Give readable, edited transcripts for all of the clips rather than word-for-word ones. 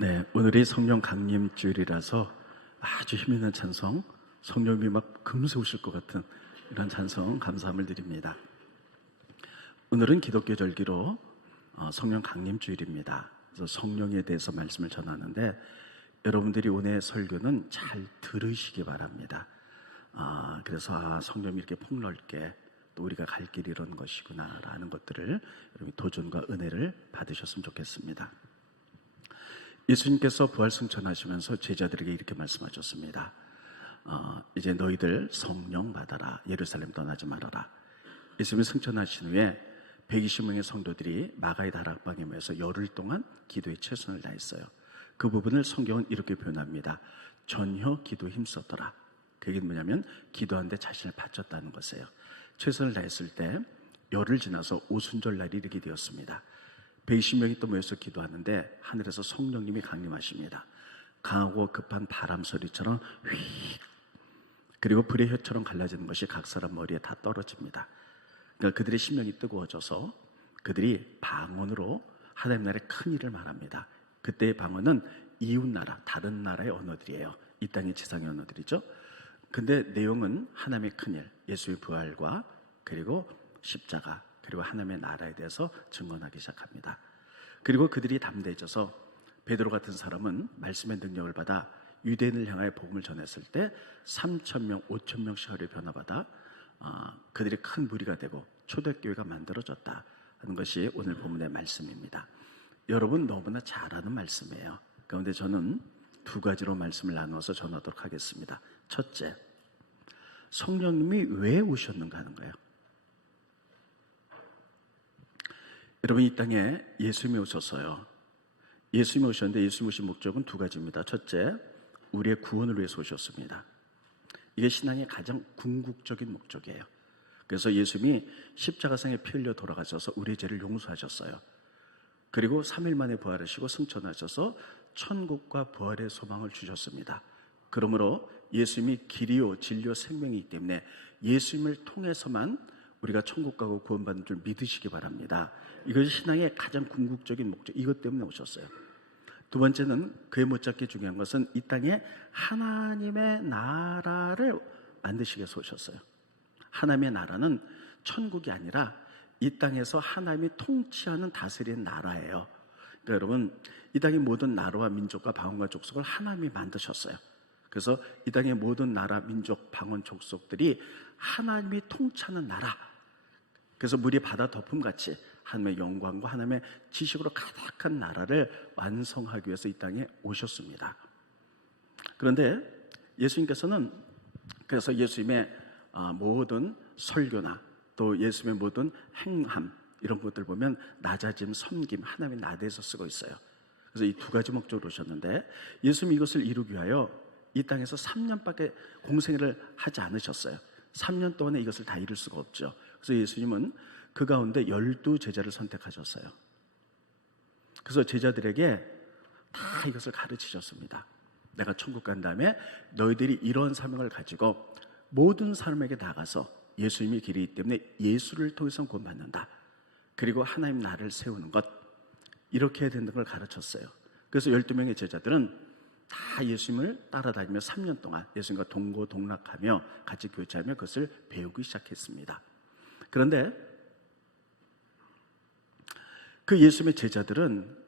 네, 오늘이 성령 강림주일이라서 아주 힘있는 찬송, 성령님이 막 금세 오실 것 같은 이런 찬송 감사함을 드립니다. 오늘은 기독교 절기로 성령 강림주일입니다. 그래서 성령에 대해서 말씀을 전하는데 여러분들이 오늘 설교는 잘 들으시기 바랍니다. 그래서 성령이 이렇게 폭넓게 또 우리가 갈 길이 이런 것이구나 라는 것들을 여러분이 도전과 은혜를 받으셨으면 좋겠습니다. 예수님께서 부활승천하시면서 제자들에게 이렇게 말씀하셨습니다. 이제 너희들 성령 받아라. 예루살렘 떠나지 말아라. 예수님이 승천하신 후에 120명의 성도들이 마가의 다락방에 모여서 열흘 동안 기도에 최선을 다했어요. 그 부분을 성경은 이렇게 표현합니다. 전혀 기도에 힘썼더라. 그게 뭐냐면 기도하는데 자신을 바쳤다는 것이에요. 최선을 다했을 때 열흘 지나서 오순절날이 이르게 되었습니다. 120명이 또 모여서 기도하는데 하늘에서 성령님이 강림하십니다. 강하고 급한 바람 소리처럼 휙, 그리고 불의 혀처럼 갈라지는 것이 각 사람 머리에 다 떨어집니다. 그러니까 그들의 심령이 뜨거워져서 그들이 방언으로 하나님 나라의 큰 일을 말합니다. 그때의 방언은 이웃나라, 다른 나라의 언어들이에요. 이 땅의 지상의 언어들이죠. 근데 내용은 하나님의 큰 일, 예수의 부활과 그리고 십자가, 그리고 하나님의 나라에 대해서 증언하기 시작합니다. 그리고 그들이 담대해져서 베드로 같은 사람은 말씀의 능력을 받아 유대인을 향하여 복음을 전했을 때 3,000명, 5,000명씩 하루에 변화받아 그들이 큰 무리가 되고 초대교회가 만들어졌다 하는 것이 오늘 본문의 말씀입니다. 여러분 너무나 잘 아는 말씀이에요. 그런데 저는 두 가지로 말씀을 나누어서 전하도록 하겠습니다. 첫째, 성령님이 왜 오셨는가 하는 거예요. 여러분 이 땅에 예수님이 오셨어요. 예수님이 오셨는데 예수님이 오신 목적은 두 가지입니다. 첫째, 우리의 구원을 위해서 오셨습니다. 이게 신앙의 가장 궁극적인 목적이에요. 그래서 예수님이 십자가상에 피 흘려 돌아가셔서 우리의 죄를 용서하셨어요. 그리고 3일 만에 부활하시고 승천하셔서 천국과 부활의 소망을 주셨습니다. 그러므로 예수님이 길이요 진리요 생명이기 때문에 예수님을 통해서만 우리가 천국 가고 구원받는 줄 믿으시기 바랍니다. 이것이 신앙의 가장 궁극적인 목적, 이것 때문에 오셨어요. 두 번째는 그에 못지않게 중요한 것은 이 땅에 하나님의 나라를 만드시기 위해서 오셨어요. 하나님의 나라는 천국이 아니라 이 땅에서 하나님이 통치하는 다스리는 나라예요. 그러니까 여러분 이 땅의 모든 나라와 민족과 방언과 족속을 하나님이 만드셨어요. 그래서 이 땅의 모든 나라, 민족, 방언, 족속들이 하나님이 통치하는 나라, 그래서 물이 바다 덮음같이 하나님의 영광과 하나님의 지식으로 가득한 나라를 완성하기 위해서 이 땅에 오셨습니다. 그런데 예수님께서는 그래서 예수님의 모든 설교나 또 예수님의 모든 행함 이런 것들 보면 낮아짐, 섬김, 하나님의 나대에서 쓰고 있어요. 그래서 이 두 가지 목적으로 오셨는데 예수님이 이것을 이루기 위하여 이 땅에서 3년밖에 공생애를 하지 않으셨어요. 3년 동안에 이것을 다 이룰 수가 없죠. 그래서 예수님은 그 가운데 12제자를 선택하셨어요. 그래서 제자들에게 다 이것을 가르치셨습니다. 내가 천국 간 다음에 너희들이 이런 사명을 가지고 모든 사람에게 나가서 예수님이 길이기 때문에 예수를 통해서 구원받는다. 그리고 하나님 나라를 세우는 것, 이렇게 해야 된다는 걸 가르쳤어요. 그래서 12명의 제자들은 다 예수님을 따라다니며 3년 동안 예수님과 동고동락하며 같이 교제하며 그것을 배우기 시작했습니다. 그런데 그 예수님의 제자들은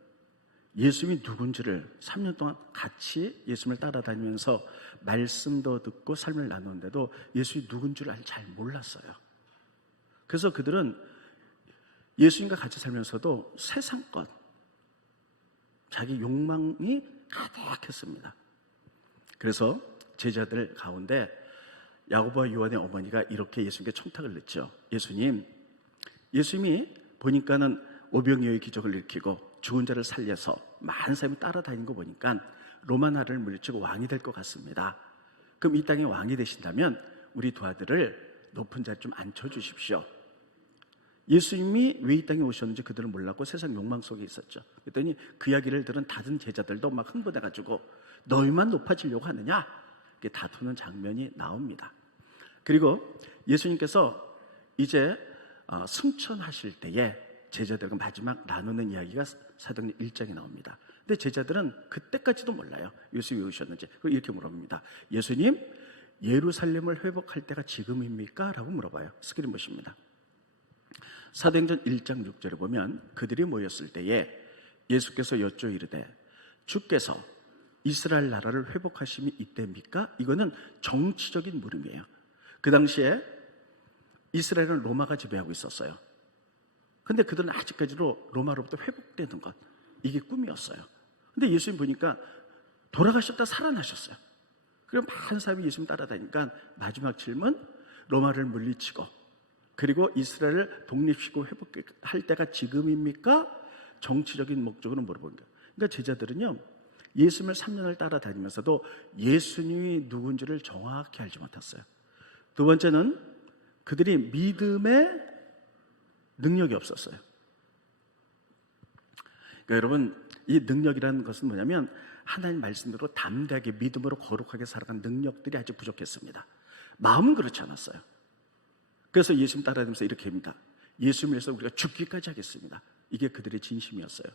예수님이 누군지를 3년 동안 같이 예수님을 따라다니면서 말씀도 듣고 삶을 나누는데도 예수님이 누군지를 잘 몰랐어요. 그래서 그들은 예수님과 같이 살면서도 세상 것, 자기 욕망이 가득했습니다. 그래서 제자들 가운데 야고보와 요한의 어머니가 이렇게 예수님께 청탁을 넣죠. 예수님이 보니까는 오병이어의 기적을 일으키고 죽은 자를 살려서 많은 사람이 따라다니는 거 보니까 로마 나라를 물리치고 왕이 될 것 같습니다. 그럼 이 땅에 왕이 되신다면 우리 두 아들을 높은 자리에 좀 앉혀주십시오. 예수님이 왜 이 땅에 오셨는지 그들은 몰랐고 세상 욕망 속에 있었죠. 그랬더니 그 이야기를 들은 다른 제자들도 막 흥분해가지고 너희만 높아지려고 하느냐? 이렇게 다투는 장면이 나옵니다. 그리고 예수님께서 이제 승천하실 때에 제자들과 마지막 나누는 이야기가 사도행전 1장에 나옵니다. 근데 제자들은 그때까지도 몰라요. 예수님이 왜 오셨는지. 이렇게 물어봅니다. 예수님, 예루살렘을 회복할 때가 지금입니까? 라고 물어봐요. 스크린 보십니다. 사도행전 1장 6절에 보면 그들이 모였을 때에 예수께서 여쭈어 이르되 주께서 이스라엘 나라를 회복하심이 이때입니까? 이거는 정치적인 물음이에요. 그 당시에 이스라엘은 로마가 지배하고 있었어요. 근데 그들은 아직까지도 로마로부터 회복되는 것, 이게 꿈이었어요. 근데 예수님 보니까 돌아가셨다 살아나셨어요. 그럼 많은 사람이 예수님 따라다니까 마지막 질문, 로마를 물리치고 그리고 이스라엘을 독립시키고 회복할 때가 지금입니까? 정치적인 목적으로 물어본 거예요. 그러니까 제자들은요, 예수님을 3년을 따라다니면서도 예수님이 누군지를 정확히 알지 못했어요. 두 번째는 그들이 믿음의 능력이 없었어요. 그러니까 여러분, 이 능력이라는 것은 뭐냐면 하나님 말씀대로 담대하게 믿음으로 거룩하게 살아간 능력들이 아직 부족했습니다. 마음은 그렇지 않았어요. 그래서 예수님 따라다니면서 이렇게 합니다. 예수님을 위해서 우리가 죽기까지 하겠습니다. 이게 그들의 진심이었어요.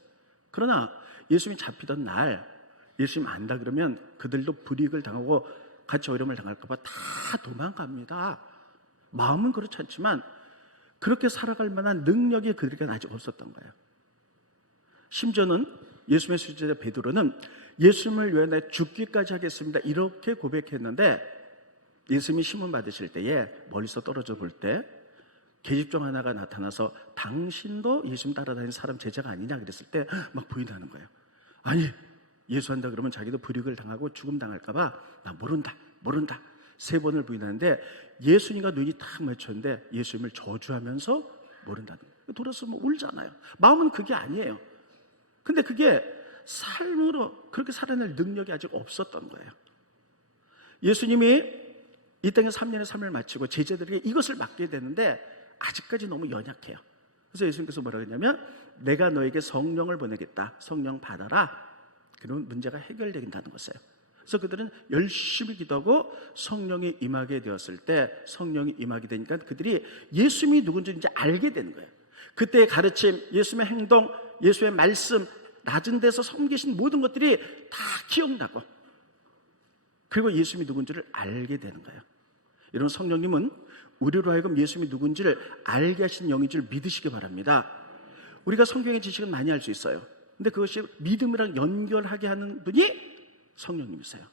그러나 예수님이 잡히던 날 예수님 안다 그러면 그들도 불이익을 당하고 같이 어려움을 당할까 봐 다 도망갑니다. 마음은 그렇지 않지만 그렇게 살아갈 만한 능력이 그들에게 아직 없었던 거예요. 심지어는 예수님의 수제자 베드로는 예수님을 위해 내 죽기까지 하겠습니다 이렇게 고백했는데 예수님이 시몬 받으실 때에 멀리서 떨어져 볼 때 계집종 하나가 나타나서 당신도 예수님 따라다니는 사람 제자가 아니냐 그랬을 때 막 부인하는 거예요. 아니, 예수 한다 그러면 자기도 불이익을 당하고 죽음 당할까 봐 나 모른다 3번을 부인하는데 예수님과 눈이 탁 맞췄는데 예수님을 저주하면서 모른다는 거예요. 돌아서면 울잖아요. 마음은 그게 아니에요. 근데 그게 삶으로 그렇게 살아낼 능력이 아직 없었던 거예요. 예수님이 이 땅에 3년의 삶을 마치고 제자들에게 이것을 맡게 되는데 아직까지 너무 연약해요. 그래서 예수님께서 뭐라고 했냐면 내가 너에게 성령을 보내겠다. 성령 받아라. 그러면 문제가 해결되긴다는 것이에요. 그래서 그들은 열심히 기도하고 성령이 임하게 되었을 때 성령이 임하게 되니까 그들이 예수님이 누군지 이제 알게 되는 거예요. 그때의 가르침, 예수님의 행동, 예수의 말씀, 낮은 데서 섬기신 모든 것들이 다 기억나고 그리고 예수님이 누군지를 알게 되는 거예요. 여러분, 성령님은 우리로 하여금 예수님이 누군지를 알게 하신 영인 줄 믿으시기 바랍니다. 우리가 성경의 지식은 많이 알 수 있어요. 근데 그것이 믿음이랑 연결하게 하는 분이 성령님이세요.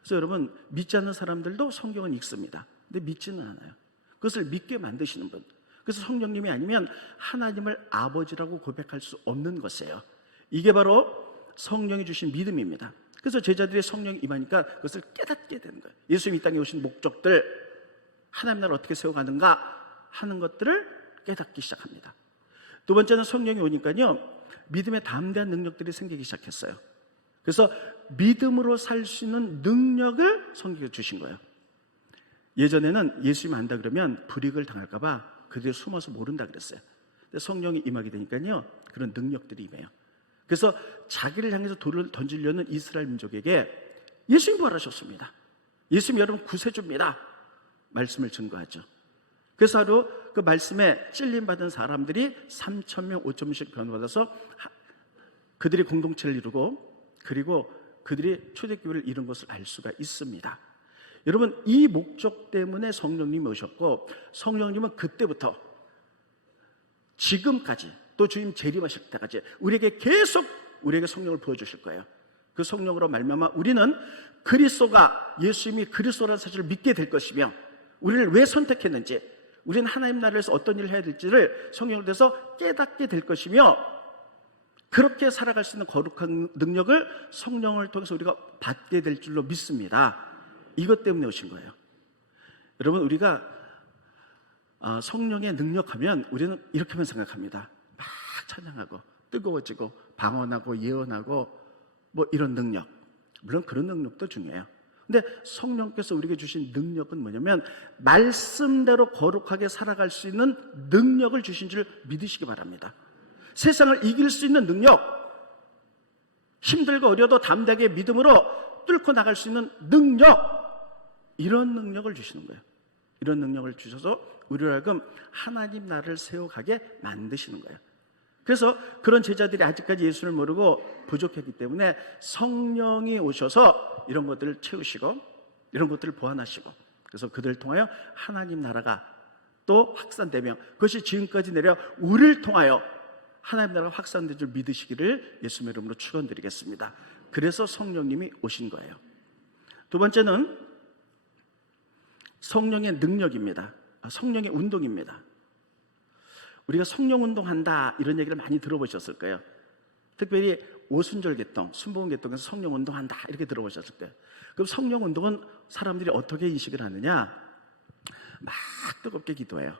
그래서 여러분, 믿지 않는 사람들도 성경은 읽습니다. 근데 믿지는 않아요. 그것을 믿게 만드시는 분. 그래서 성령님이 아니면 하나님을 아버지라고 고백할 수 없는 것이에요. 이게 바로 성령이 주신 믿음입니다. 그래서 제자들이 성령이 임하니까 그것을 깨닫게 되는 거예요. 예수님이 이 땅에 오신 목적들, 하나님 나라를 어떻게 세워가는가 하는 것들을 깨닫기 시작합니다. 두 번째는 성령이 오니까요, 믿음의 담대한 능력들이 생기기 시작했어요. 그래서 믿음으로 살 수 있는 능력을 성경에 주신 거예요. 예전에는 예수님 안다 그러면 불이익을 당할까 봐 그들이 숨어서 모른다 그랬어요. 근데 성령이 임하게 되니까요, 그런 능력들이 임해요. 그래서 자기를 향해서 돌을 던지려는 이스라엘 민족에게 예수님 부활하셨습니다. 예수님 여러분 구세주입니다. 말씀을 증거하죠. 그래서 하루 그 말씀에 찔림받은 사람들이 3,000명, 5,000명씩 변화받아서 그들이 공동체를 이루고 그리고 그들이 초대교회를 이룬 것을 알 수가 있습니다. 여러분, 이 목적 때문에 성령님이 오셨고 성령님은 그때부터 지금까지 또 주님 재림하실 때까지 우리에게 계속 우리에게 성령을 부어주실 거예요. 그 성령으로 말미암아 우리는 그리스도가 예수님이 그리스도라는 사실을 믿게 될 것이며 우리를 왜 선택했는지 우리는 하나님 나라에서 어떤 일을 해야 될지를 성령을 통해서 깨닫게 될 것이며 그렇게 살아갈 수 있는 거룩한 능력을 성령을 통해서 우리가 받게 될 줄로 믿습니다. 이것 때문에 오신 거예요. 여러분, 우리가 성령의 능력하면 우리는 이렇게만 생각합니다. 막 찬양하고 뜨거워지고 방언하고 예언하고 뭐 이런 능력, 물론 그런 능력도 중요해요. 근데 성령께서 우리에게 주신 능력은 뭐냐면 말씀대로 거룩하게 살아갈 수 있는 능력을 주신 줄 믿으시기 바랍니다. 세상을 이길 수 있는 능력, 힘들고 어려도 담대하게 믿음으로 뚫고 나갈 수 있는 능력, 이런 능력을 주시는 거예요. 이런 능력을 주셔서 우리로 하여금 하나님 나라를 세워가게 만드시는 거예요. 그래서 그런 제자들이 아직까지 예수를 모르고 부족했기 때문에 성령이 오셔서 이런 것들을 채우시고 이런 것들을 보완하시고, 그래서 그들을 통하여 하나님 나라가 또 확산되며 그것이 지금까지 내려 우리를 통하여 하나님 나라가 확산된 줄 믿으시기를 예수님의 이름으로 축원드리겠습니다. 그래서 성령님이 오신 거예요. 두 번째는 성령의 능력입니다. 성령의 운동입니다. 우리가 성령 운동한다 이런 얘기를 많이 들어보셨을 거예요. 특별히 오순절 개통, 순복음 개통에서 성령 운동한다 이렇게 들어보셨을 거예요. 그럼 성령 운동은 사람들이 어떻게 인식을 하느냐? 막 뜨겁게 기도해요.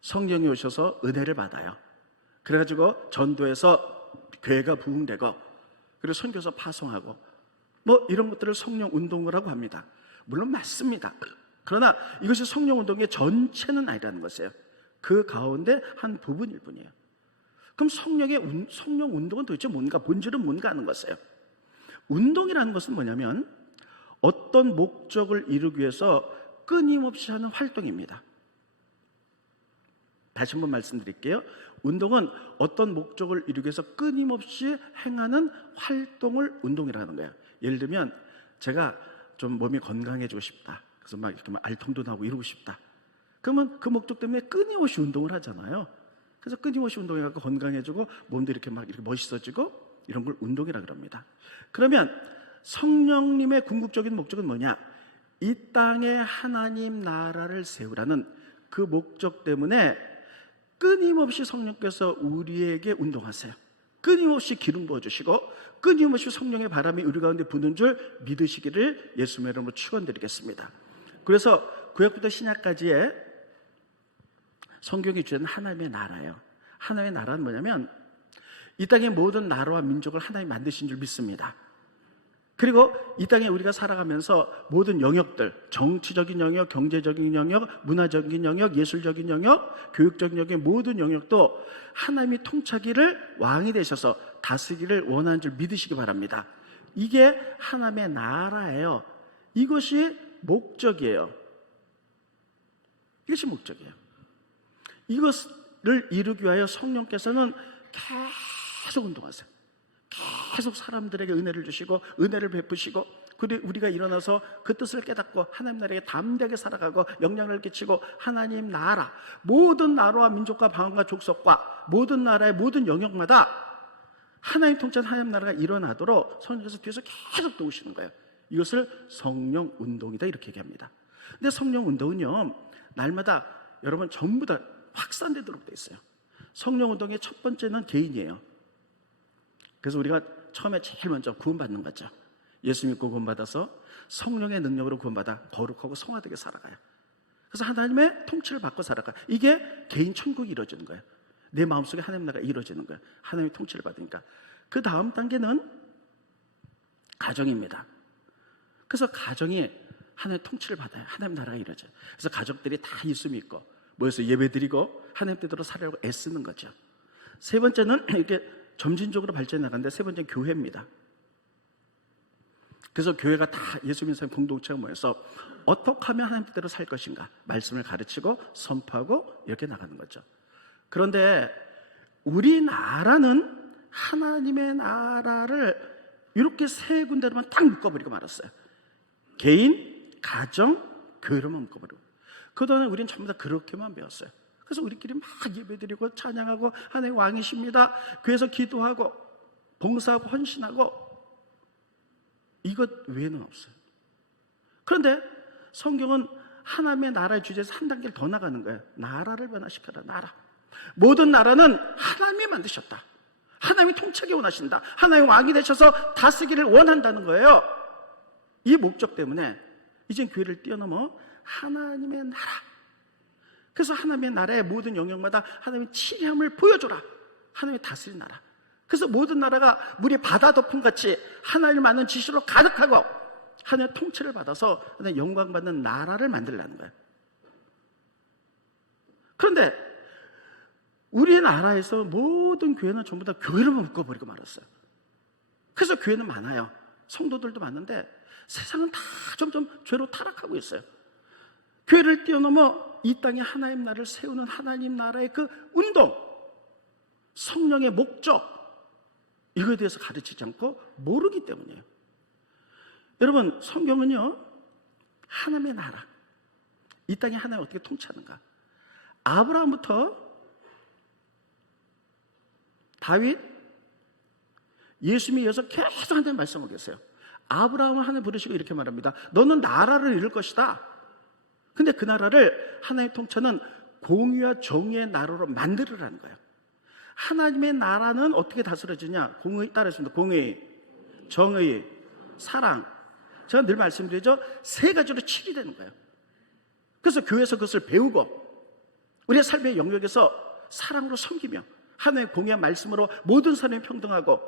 성령이 오셔서 은혜를 받아요. 그래가지고 전도해서 교회가 부흥되고, 그리고 선교사 파송하고, 뭐 이런 것들을 성령 운동이라고 합니다. 물론 맞습니다. 그러나 이것이 성령 운동의 전체는 아니라는 것이에요. 그 가운데 한 부분일 뿐이에요. 그럼 성령 운동은 도대체 뭔가, 본질은 뭔가 하는 것이에요. 운동이라는 것은 뭐냐면 어떤 목적을 이루기 위해서 끊임없이 하는 활동입니다. 다시 한번 말씀드릴게요. 운동은 어떤 목적을 이루기 위해서 끊임없이 행하는 활동을 운동이라는 거예요. 예를 들면 제가 좀 몸이 건강해지고 싶다. 그래서 막 이렇게 알통도 나고 이러고 싶다. 그러면 그 목적 때문에 끊임없이 운동을 하잖아요. 그래서 끊임없이 운동해갖고 건강해지고 몸도 이렇게 막 이렇게 멋있어지고, 이런 걸 운동이라 그럽니다. 그러면 성령님의 궁극적인 목적은 뭐냐? 이 땅에 하나님 나라를 세우라는 그 목적 때문에 끊임없이 성령께서 우리에게 운동하세요. 끊임없이 기름 부어주시고 끊임없이 성령의 바람이 우리 가운데 부는 줄 믿으시기를 예수님의 이름으로 축원드리겠습니다. 그래서 구약부터 신약까지의 성경이 주는 하나님의 나라예요. 하나님의 나라는 뭐냐면 이 땅의 모든 나라와 민족을 하나님이 만드신 줄 믿습니다. 그리고 이 땅에 우리가 살아가면서 모든 영역들, 정치적인 영역, 경제적인 영역, 문화적인 영역, 예술적인 영역, 교육적인 영역, 모든 영역도 하나님이 통치하기를, 왕이 되셔서 다스리기를 원하는 줄 믿으시기 바랍니다. 이게 하나님의 나라예요. 이것이 목적이에요. 이것이 목적이에요. 이것을 이루기 위하여 성령께서는 계속 운동하세요. 계속 사람들에게 은혜를 주시고 은혜를 베푸시고, 그리고 우리가 일어나서 그 뜻을 깨닫고 하나님 나라에 담대하게 살아가고 영향을 끼치고, 하나님 나라, 모든 나라와 민족과 방언과 족속과 모든 나라의 모든 영역마다 하나님 통치한 하나님 나라가 일어나도록 성령께서 뒤에서 계속 도우시는 거예요. 이것을 성령 운동이다 이렇게 얘기합니다. 근데 성령 운동은요, 날마다 여러분 전부 다 확산되도록 돼 있어요. 성령 운동의 첫 번째는 개인이에요. 그래서 우리가 처음에 제일 먼저 구원받는 거죠. 예수 믿고 구원받아서 성령의 능력으로 구원받아 거룩하고 성화되게 살아가요. 그래서 하나님의 통치를 받고 살아가요. 이게 개인 천국이 이루어지는 거예요. 내 마음속에 하나님 나라가 이루어지는 거예요. 하나님의 통치를 받으니까. 그 다음 단계는 가정입니다. 그래서 가정이 하나님의 통치를 받아요. 하나님 나라가 이루어져요. 그래서 가족들이 다 예수 믿고 모여서 예배드리고 하나님 뜻대로 살려고 애쓰는 거죠. 세 번째는 이렇게 점진적으로 발전해 나가는데, 세 번째는 교회입니다. 그래서 교회가 다 예수 믿는 사람 공동체가 모여서 어떻게 하면 하나님 뜻대로 살 것인가 말씀을 가르치고 선포하고 이렇게 나가는 거죠. 그런데 우리나라는 하나님의 나라를 이렇게 세 군데로만 딱 묶어버리고 말았어요. 개인, 가정, 교회로만 묶어버리고. 그동안 우리는 전부 다 그렇게만 배웠어요. 그래서 우리끼리 막 예배드리고 찬양하고 하나님 왕이십니다, 교회에서 기도하고 봉사하고 헌신하고, 이것 외에는 없어요. 그런데 성경은 하나님의 나라의 주제에서 한 단계를 더 나가는 거예요. 나라를 변화시켜라. 나라. 모든 나라는 하나님이 만드셨다. 하나님이 통치하기 원하신다. 하나님 왕이 되셔서 다스리기를 원한다는 거예요. 이 목적 때문에 이젠 교회를 뛰어넘어 하나님의 나라. 그래서 하나님의 나라의 모든 영역마다 하나님의 치리함을 보여줘라. 하나님의 다스린 나라. 그래서 모든 나라가 물이 바다 덮음같이 하나님을 아는 지식으로 가득하고 하나님의 통치를 받아서 하나님의 영광받는 나라를 만들라는 거예요. 그런데 우리나라에서 모든 교회는 전부 다 교회로만 묶어버리고 말았어요. 그래서 교회는 많아요. 성도들도 많은데 세상은 다 점점 죄로 타락하고 있어요. 교회를 뛰어넘어 이 땅에 하나님 나라를 세우는 하나님 나라의 그 운동, 성령의 목적, 이거에 대해서 가르치지 않고 모르기 때문이에요. 여러분, 성경은요, 하나님의 나라, 이 땅에 하나님 어떻게 통치하는가, 아브라함부터 다윗, 예수님에 이어서 계속 하나님 말씀하고 계세요. 아브라함을 하나님 부르시고 이렇게 말합니다. 너는 나라를 이룰 것이다. 근데 그 나라를 하나님의 통치는 공의와 정의의 나라로 만들으라는 거예요. 하나님의 나라는 어떻게 다스려지냐? 공의, 따라했습니다. 공의, 정의, 사랑. 제가 늘 말씀드리죠. 세 가지로 칠이 되는 거예요. 그래서 교회에서 그것을 배우고 우리의 삶의 영역에서 사랑으로 섬기며 하나님의 공의한 말씀으로 모든 사람이 평등하고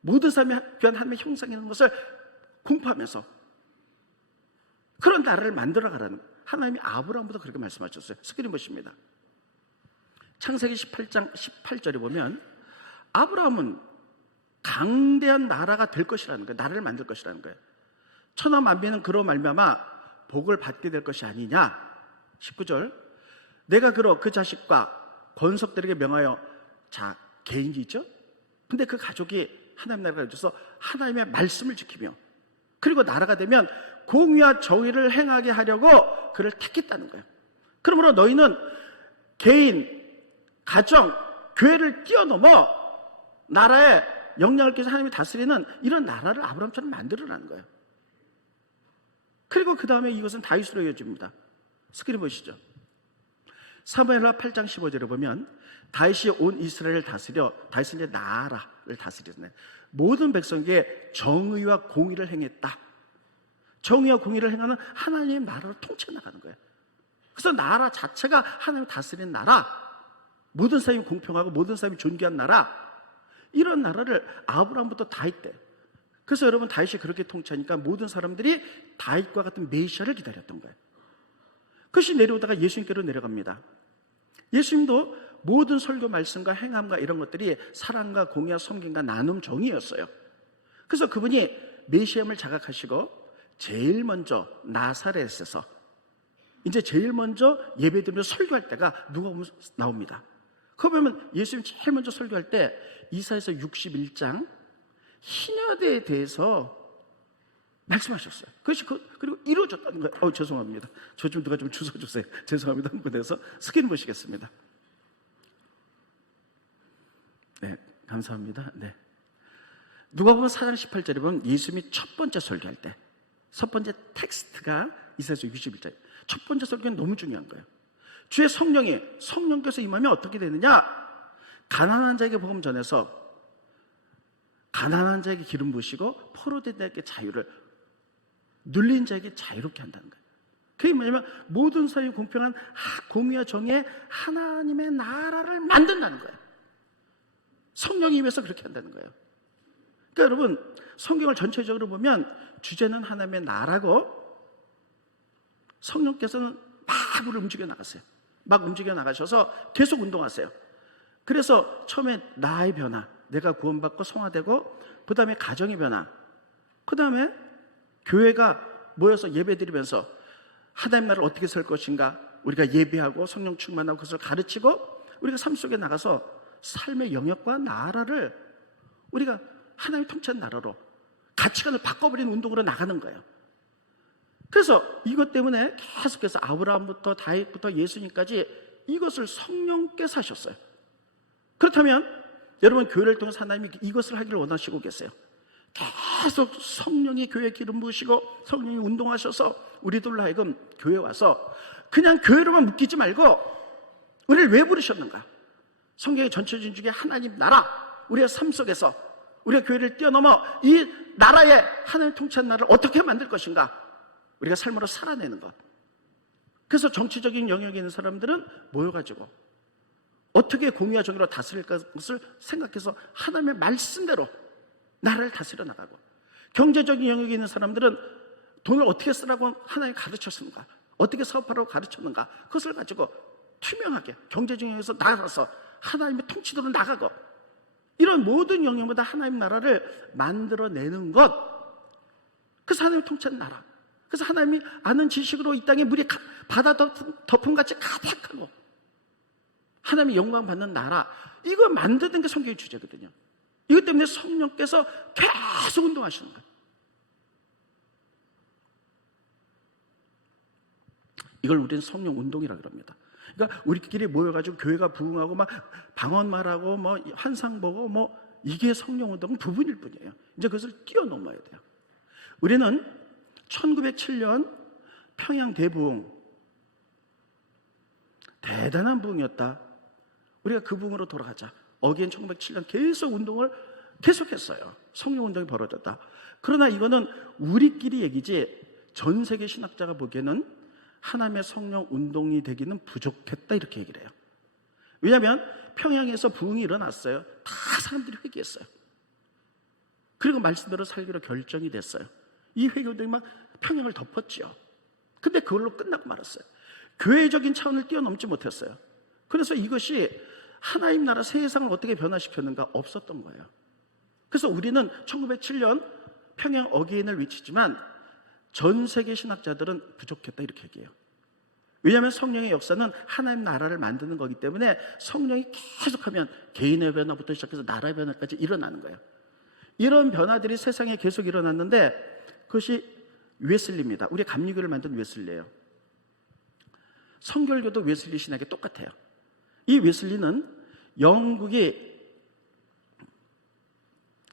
모든 사람이 귀한 하나님의 형상이 있는 것을 공포하면서 그런 나라를 만들어가라는, 하나님이 아브라함부터 그렇게 말씀하셨어요. 스크린 보십니다. 창세기 18장 18절에 보면 아브라함은 강대한 나라가 될 것이라는 거예요. 나라를 만들 것이라는 거예요. 천하 만민은 그로 말미암아 복을 받게 될 것이 아니냐. 19절, 내가 그로 그 자식과 권속들에게 명하여, 자, 개인이 있죠? 근데 그 가족이 하나님 나라를 줘서 하나님의 말씀을 지키며, 그리고 나라가 되면 공의와 정의를 행하게 하려고 그를 택했다는 거예요. 그러므로 너희는 개인, 가정, 교회를 뛰어넘어 나라의 영향을 끼쳐서 하나님이 다스리는 이런 나라를 아브라함처럼 만들어라는 거예요. 그리고 그 다음에 이것은 다윗으로 이어집니다. 스크린 보시죠. 사무엘하 8장 15절에 보면 다윗이 온 이스라엘을 다스려, 다윗은 이제 나라를 다스리는 모든 백성에게 정의와 공의를 행했다. 정의와 공의를 행하는 하나님의 나라로 통치해 나가는 거예요. 그래서 나라 자체가 하나님을 다스리는 나라, 모든 사람이 공평하고 모든 사람이 존귀한 나라, 이런 나라를 아브라함부터 다윗 때, 그래서 여러분 다윗이 그렇게 통치하니까 모든 사람들이 다윗과 같은 메시아를 기다렸던 거예요. 그것이 내려오다가 예수님께로 내려갑니다. 예수님도 모든 설교 말씀과 행함과 이런 것들이 사랑과 공의와 섬김과 나눔 정의였어요. 그래서 그분이 메시아임을 자각하시고 제일 먼저 나사렛에서 이제 제일 먼저 예배드리면서 설교할 때가 누가 보면 나옵니다. 그거 보면 예수님 제일 먼저 설교할 때 이사야서 61장 희녀대에 대해서 말씀하셨어요. 그것이 그리고 이루어졌다는 거예요. 죄송합니다. 저 좀 누가 좀 주워주세요. 죄송합니다. 한번에서 스크린 보시겠습니다. 네, 감사합니다. 네. 누가복음 4장 18절에 보면 예수님이 첫 번째 설교할 때 첫 번째 텍스트가 이사야서 61절. 첫 번째 설교는 너무 중요한 거예요. 주의 성령께서 임하면 어떻게 되느냐? 가난한 자에게 복음 전해서 가난한 자에게 기름 부으시고 포로된 자에게 자유를, 눌린 자에게 자유롭게 한다는 거예요. 그게 뭐냐면 모든 사람이 공평한 공의와 정의의 하나님의 나라를 만든다는 거예요. 성령이 임해서 그렇게 한다는 거예요. 그러니까 여러분, 성경을 전체적으로 보면 주제는 하나님의 나라고 성령께서는 막 우리를 움직여 나가세요. 막 움직여 나가셔서 계속 운동하세요. 그래서 처음에 나의 변화, 내가 구원받고 성화되고, 그 다음에 가정의 변화, 그 다음에 교회가 모여서 예배드리면서 하나님 나라를 어떻게 설 것인가, 우리가 예배하고 성령 충만하고 그것을 가르치고 우리가 삶 속에 나가서 삶의 영역과 나라를 우리가 하나님의 통치한 나라로 가치관을 바꿔버리는 운동으로 나가는 거예요. 그래서 이것 때문에 계속해서 아브라함부터 다윗부터 예수님까지 이것을 성령께서 하셨어요. 그렇다면 여러분, 교회를 통해서 하나님이 이것을 하기를 원하시고 계세요. 계속 성령이 교회에 기름 부으시고 성령이 운동하셔서 우리들로 하여금 교회에 와서 그냥 교회로만 묶이지 말고 우리를 왜 부르셨는가? 성경의 전체적인 중에 하나님 나라, 우리의 삶 속에서 우리가 교회를 뛰어넘어 이 나라의 하나님 통치한 나라를 어떻게 만들 것인가? 우리가 삶으로 살아내는 것. 그래서 정치적인 영역에 있는 사람들은 모여가지고 어떻게 공의와 정의로 다스릴 것을 생각해서 하나님의 말씀대로 나라를 다스려 나가고, 경제적인 영역에 있는 사람들은 돈을 어떻게 쓰라고 하나님이 가르쳤는가, 어떻게 사업하라고 가르쳤는가, 그것을 가지고 투명하게 경제적 영역에서 나가서 하나님의 통치대로 나가고, 이런 모든 영역마다 하나님 나라를 만들어내는 것, 그래서 하나님의 통치하는 나라, 그래서 하나님이 아는 지식으로 이 땅에 물이 바다 덮음같이 가득하고 하나님의 영광 받는 나라, 이거 만드는 게 성경의 주제거든요. 이것 때문에 성령께서 계속 운동하시는 거예요. 이걸 우리는 성령 운동이라고 합니다. 그러니까 우리끼리 모여가지고 교회가 부흥하고 막 방언 말하고 뭐 환상 보고 뭐 이게 성령 운동은 부분일 뿐이에요. 이제 그것을 뛰어넘어야 돼요. 우리는 1907년 평양 대부흥, 대단한 부흥이었다. 우리가 그 부흥으로 돌아가자. 어기엔 1907년 계속 운동을 계속했어요. 성령 운동이 벌어졌다. 그러나 이거는 우리끼리 얘기지 전 세계 신학자가 보기에는 하나님의 성령 운동이 되기는 부족했다 이렇게 얘기를 해요. 왜냐하면 평양에서 부흥이 일어났어요. 다 사람들이 회개했어요. 그리고 말씀대로 살기로 결정이 됐어요. 이 회개 운동이 막 평양을 덮었죠. 근데 그걸로 끝나고 말았어요. 교회적인 차원을 뛰어넘지 못했어요. 그래서 이것이 하나님 나라 세상을 어떻게 변화시켰는가 없었던 거예요. 그래서 우리는 1907년 평양 어게인을 외치지만 전 세계 신학자들은 부족했다 이렇게 얘기해요. 왜냐하면 성령의 역사는 하나님 나라를 만드는 거기 때문에 성령이 계속하면 개인의 변화부터 시작해서 나라의 변화까지 일어나는 거예요. 이런 변화들이 세상에 계속 일어났는데 그것이 웨슬리입니다. 우리 감리교를 만든 웨슬리예요. 성결교도 웨슬리 신학이 똑같아요. 이 웨슬리는 영국이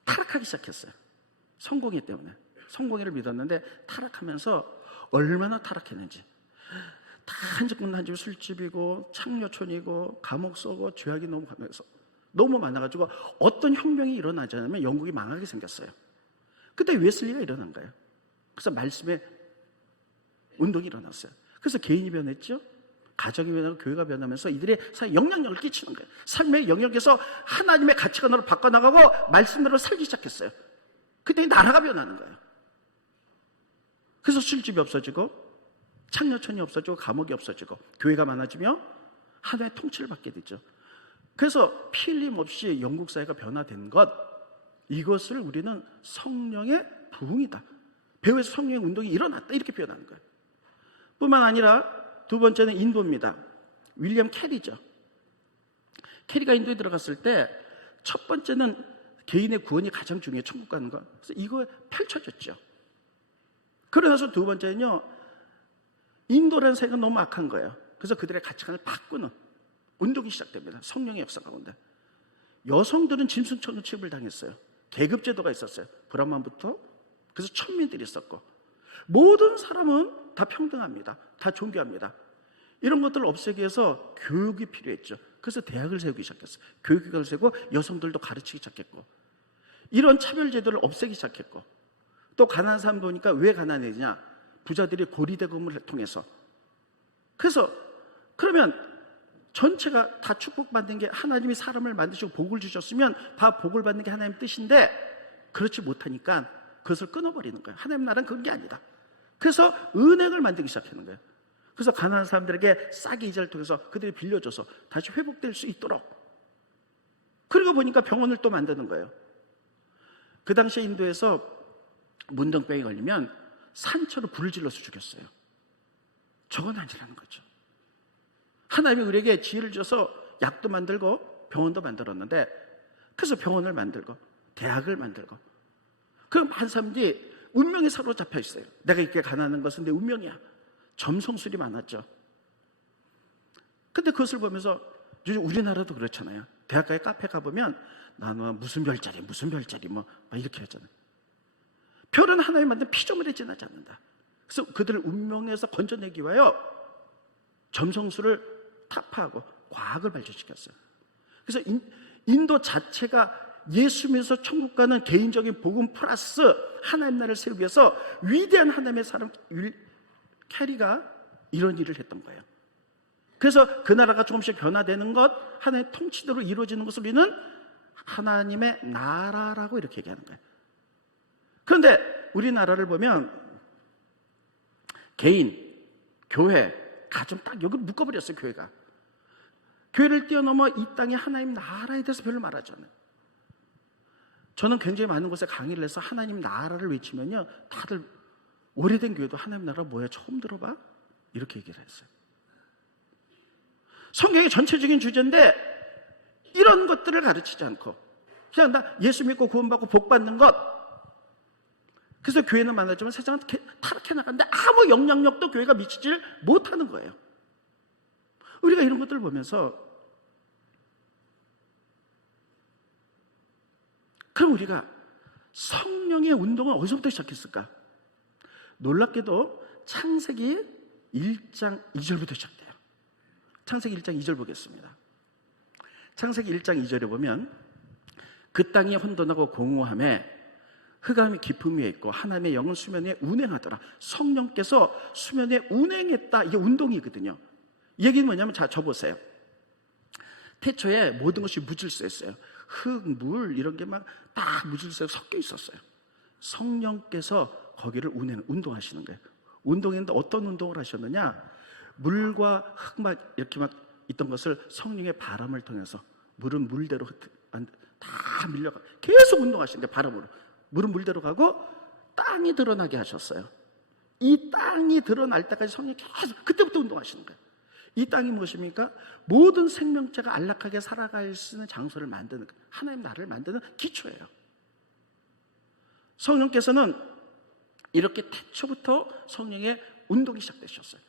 타락하기 시작했어요. 성공회 때문에. 성공회를 믿었는데 타락하면서 얼마나 타락했는지. 다 한 집은 한 집 술집이고 창녀촌이고 감옥 쏘고 죄악이 너무 많아가지고 어떤 혁명이 일어나지 않으면 영국이 망하게 생겼어요. 그때 웨슬리가 일어난 거예요. 그래서 말씀의 운동이 일어났어요. 그래서 개인이 변했죠. 가정이 변하고 교회가 변하면서 이들의 사회에 영향력을 끼치는 거예요. 삶의 영역에서 하나님의 가치관으로 바꿔나가고 말씀대로 살기 시작했어요. 그때 나라가 변하는 거예요. 그래서 술집이 없어지고 창녀촌이 없어지고 감옥이 없어지고 교회가 많아지며 하나님의 통치를 받게 되죠. 그래서 피 흘림 없이 영국 사회가 변화된 것, 이것을 우리는 성령의 부흥이다. 배후에서 성령의 운동이 일어났다 이렇게 표현하는 거예요. 뿐만 아니라 두 번째는 인도입니다. 윌리엄 캐리죠. 캐리가 인도에 들어갔을 때 첫 번째는 개인의 구원이 가장 중요해요. 천국 가는 거. 그래서 이거 펼쳐졌죠. 그러나서 두 번째는요, 인도라는 세계가 너무 악한 거예요. 그래서 그들의 가치관을 바꾸는 운동이 시작됩니다. 성령의 역사 가운데. 여성들은 짐승천후 취급을 당했어요. 계급제도가 있었어요. 브라만부터. 그래서 천민들이 있었고, 모든 사람은 다 평등합니다. 다 존귀합니다. 이런 것들을 없애기 위해서 교육이 필요했죠. 그래서 대학을 세우기 시작했어요. 교육을 세우고 여성들도 가르치기 시작했고, 이런 차별제도를 없애기 시작했고, 또 가난한 사람 보니까 왜 가난해지냐? 부자들이 고리대금을 통해서. 그래서 그러면 전체가 다 축복받는 게, 하나님이 사람을 만드시고 복을 주셨으면 다 복을 받는 게 하나님 뜻인데 그렇지 못하니까 그것을 끊어버리는 거예요. 하나님 나라는 그런 게 아니다. 그래서 은행을 만들기 시작하는 거예요. 그래서 가난한 사람들에게 싸게 이자를 통해서 그들이 빌려줘서 다시 회복될 수 있도록. 그리고 보니까 병원을 또 만드는 거예요. 그 당시에 인도에서 문둥병이 걸리면 산처로 불을 질러서 죽였어요. 저건 아니라는 거죠. 하나님이 우리에게 지혜를 줘서 약도 만들고 병원도 만들었는데, 그래서 병원을 만들고 대학을 만들고, 그럼 한 사람들이 운명에 사로잡혀 있어요. 내가 이렇게 가난한 것은 내 운명이야. 점성술이 많았죠. 근데 그것을 보면서 요즘 우리나라도 그렇잖아요. 대학가에 카페 가보면 나는 무슨 별자리 뭐 이렇게 하잖아요. 별은 하나님 만든 피조물에 지나지 않는다. 그래서 그들을 운명에서 건져내기 위하여 점성술을 타파하고 과학을 발전시켰어요. 그래서 인도 자체가 예수 믿어서 천국 가는 개인적인 복음 플러스 하나님 나라를 세우기 위해서 위대한 하나님의 사람 캐리가 이런 일을 했던 거예요. 그래서 그 나라가 조금씩 변화되는 것, 하나님의 통치대로 이루어지는 것을 우리는 하나님의 나라라고 이렇게 얘기하는 거예요. 그런데 우리나라를 보면 개인, 교회, 가정 딱 여기 묶어버렸어요. 교회가. 교회를 뛰어넘어 이 땅에 하나님 나라에 대해서 별로 말하지 않아요. 저는 굉장히 많은 곳에 강의를 해서 하나님 나라를 외치면요, 다들 오래된 교회도 하나님 나라 뭐야 처음 들어봐? 이렇게 얘기를 했어요. 성경의 전체적인 주제인데 이런 것들을 가르치지 않고 그냥 나 예수 믿고 구원받고 복받는 것. 그래서 교회는 많아지만 세상은 타락해 나가는데 아무 영향력도 교회가 미치질 못하는 거예요. 우리가 이런 것들을 보면서 그럼 우리가 성령의 운동은 어디서부터 시작했을까? 놀랍게도 창세기 1장 2절부터 시작돼요. 창세기 1장 2절 보겠습니다. 창세기 1장 2절에 보면 그 땅이 혼돈하고 공허함에 흑암이 깊음 위에 있고 하나님의 영은 수면에 운행하더라. 성령께서 수면에 운행했다. 이게 운동이거든요. 이 얘기는 뭐냐면 자, 저 보세요. 태초에 모든 것이 무질서했어요. 흙, 물 이런 게 막 다 무질서에 섞여 있었어요. 성령께서 거기를 운동하시는 거예요. 운동했는데 어떤 운동을 하셨느냐? 물과 흙 막 이렇게 막 있던 것을 성령의 바람을 통해서 물은 물대로 다 밀려가 계속 운동하시는데 바람으로 물은 물대로 가고 땅이 드러나게 하셨어요. 이 땅이 드러날 때까지 성령이 계속 그때부터 운동하시는 거예요. 이 땅이 무엇입니까? 모든 생명체가 안락하게 살아갈 수 있는 장소를 만드는 하나님 나라를 만드는 기초예요. 성령께서는 이렇게 태초부터 성령의 운동이 시작되셨어요.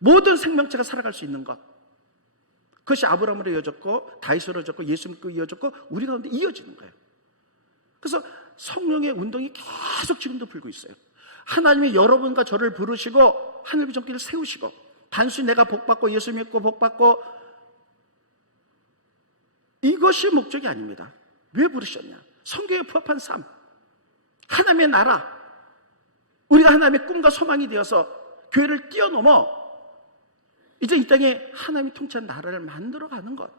모든 생명체가 살아갈 수 있는 것, 그것이 아브라함으로 이어졌고 다윗으로 이어졌고 예수 믿고 이어졌고 우리 가운데 이어지는 거예요. 그래서 성령의 운동이 계속 지금도 불고 있어요. 하나님이 여러분과 저를 부르시고 하늘 비전길을 세우시고 단순히 내가 복받고 예수 믿고 복받고 이것이 목적이 아닙니다. 왜 부르셨냐? 성경에 부합한 삶, 하나님의 나라, 우리가 하나님의 꿈과 소망이 되어서 교회를 뛰어넘어 이제 이 땅에 하나님이 통치하는 나라를 만들어가는 것.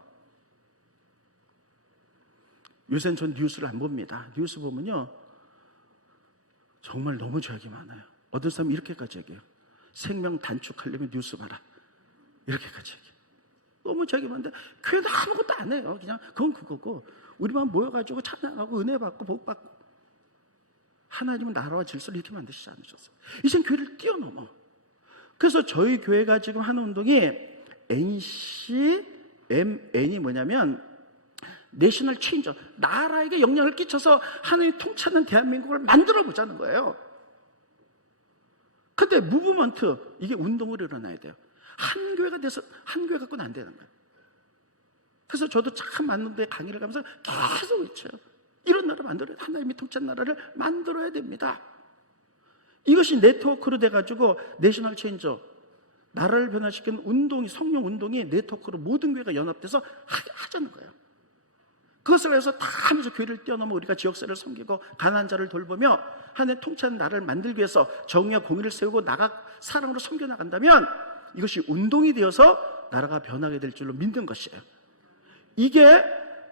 요새는 전 뉴스를 안 봅니다. 뉴스 보면요 정말 너무 죄악이 많아요. 어떤 사람이 이렇게까지 얘기해요. 생명 단축하려면 뉴스 봐라. 이렇게까지 얘기해요. 너무 죄악이 많은데 교회는 아무것도 안 해요. 그냥 그건 그거고 우리만 모여가지고 찬양하고 은혜 받고 복 받고. 하나님은 나라와 질서를 이렇게 만드시지 않으셨어요. 이젠 교회를 뛰어넘어. 그래서 저희 교회가 지금 하는 운동이 NCMN이 뭐냐면 내셔널 체인저, 나라에게 영향을 끼쳐서 하나님이 통치하는 대한민국을 만들어 보자는 거예요. 근데 무브먼트, 이게 운동으로 일어나야 돼요. 한 교회가 돼서 한 교회 갖고는 안 되는 거예요. 그래서 저도 참 많은 데 강의를 가면서 계속 외쳐요. 이런 나라 만들어야 돼. 하나님이 통치하는 나라를 만들어야 됩니다. 이것이 네트워크로 돼가지고 내셔널 체인저, 나라를 변화시키는 운동이, 성령 운동이 네트워크로 모든 교회가 연합돼서 하자는 거예요. 그것을 해서 다 하면서 교회를 뛰어넘어 우리가 지역사회를 섬기고 가난한 자를 돌보며 하나님 통치하는 나라를 만들기 위해서 정의와 공의를 세우고 사랑으로 섬겨나간다면 이것이 운동이 되어서 나라가 변하게 될 줄로 믿는 것이에요. 이게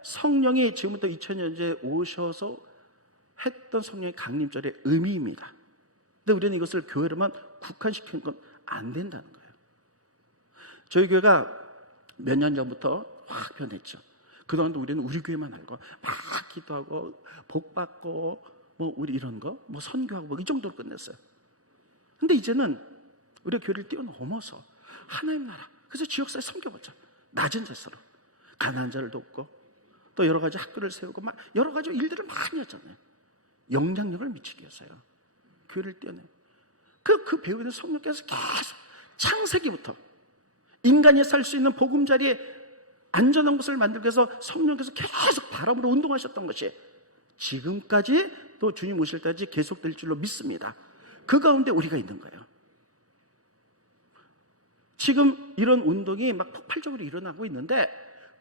성령이 지금부터 2000년째 오셔서 했던 성령의 강림절의 의미입니다. 근데 우리는 이것을 교회로만 국한시키는 건 안 된다는 거예요. 저희 교회가 몇 년 전부터 확 변했죠. 그동안도 우리는 우리 교회만 알고 막 기도하고 복 받고 뭐 우리 이런 거 뭐 선교하고 뭐 이 정도로 끝냈어요. 근데 이제는 우리 교회를 뛰어넘어서 하나님 나라, 그래서 지역사회 섬겨보자. 낮은 자세로 가난한 자를 돕고 또 여러 가지 학교를 세우고 막 여러 가지 일들을 많이 했잖아요. 영향력을 미치기 위해서요. 교회를 뛰어내요. 그 배우는 성령께서 계속 창세기부터 인간이 살 수 있는 보금자리에 안전한 곳을 만들기 위해서 성령께서 계속 바람으로 운동하셨던 것이 지금까지 또 주님 오실 때까지 계속될 줄로 믿습니다. 그 가운데 우리가 있는 거예요. 지금 이런 운동이 막 폭발적으로 일어나고 있는데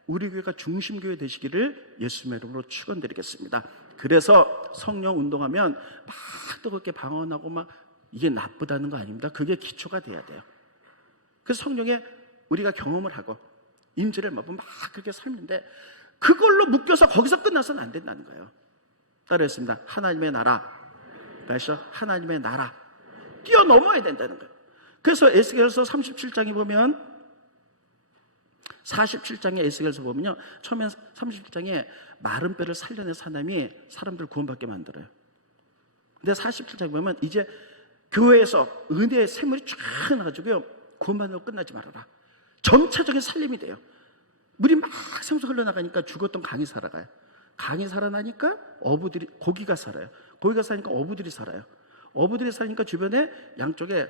우리 교회가 중심교회 되시기를 예수님의 이름으로 축원드리겠습니다. 그래서 성령 운동하면 막 뜨겁게 방언하고 막 이게 나쁘다는 거 아닙니다. 그게 기초가 돼야 돼요. 그래서 성령에 우리가 경험을 하고 임재를 맛보면 막 그렇게 살는데 그걸로 묶여서 거기서 끝나서는 안 된다는 거예요. 따라했습니다. 하나님의 나라, 그래서 하나님의 나라 뛰어넘어야 된다는 거예요. 그래서 에스겔서 37장에 보면 47장에 에스겔서 보면요, 처음에 37장에 마른 뼈를 살려내서 하나님이 사람들을 구원받게 만들어요. 근데 47장에 보면 이제 교회에서 은혜의 샘물이 쫙 나가지고요, 구원받는 거 끝나지 말아라. 점차적인 살림이 돼요. 물이 막 생수 흘러나가니까 죽었던 강이 살아가요. 강이 살아나니까 어부들이, 고기가 살아요. 고기가 사니까 어부들이 살아요. 어부들이 사니까 주변에 양쪽에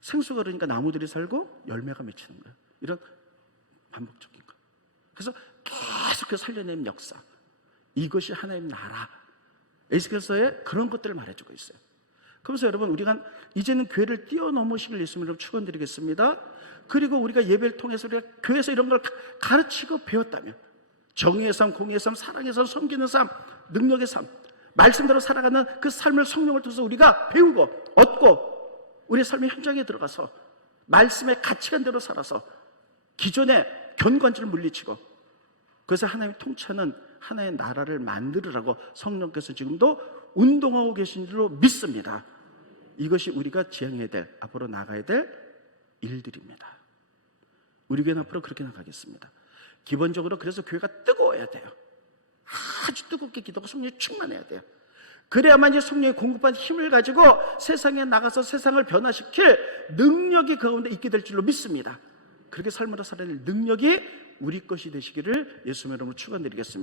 생수가 흐르니까 나무들이 살고 열매가 맺히는 거예요. 이런 반복적인 거. 그래서 계속 살려내는 역사. 이것이 하나님 나라. 에스겔서에 그런 것들을 말해주고 있어요. 그래서 여러분, 우리가 이제는 교회를 뛰어넘으시길 예수님으로 축원드리겠습니다. 그리고 우리가 예배를 통해서 우리가 교회에서 이런 걸 가르치고 배웠다면, 정의의 삶, 공의의 삶, 사랑의 삶, 섬기는 삶, 능력의 삶, 말씀대로 살아가는 그 삶을 성령을 통해서 우리가 배우고 얻고 우리의 삶의 현장에 들어가서 말씀의 가치관대로 살아서 기존의 견관지를 물리치고, 그래서 하나님의 통치하는 하나의 나라를 만들으라고 성령께서 지금도 운동하고 계신 줄로 믿습니다. 이것이 우리가 지향해야 될, 앞으로 나가야 될 일들입니다. 우리 교회는 앞으로 그렇게 나가겠습니다. 기본적으로 그래서 교회가 뜨거워야 돼요. 아주 뜨겁게 기도하고 성령이 충만해야 돼요. 그래야만 이제 성령의 공급한 힘을 가지고 세상에 나가서 세상을 변화시킬 능력이 그 가운데 있게 될 줄로 믿습니다. 그렇게 삶으로 살아낼 능력이 우리 것이 되시기를 예수님의 이름으로 축원드리겠습니다.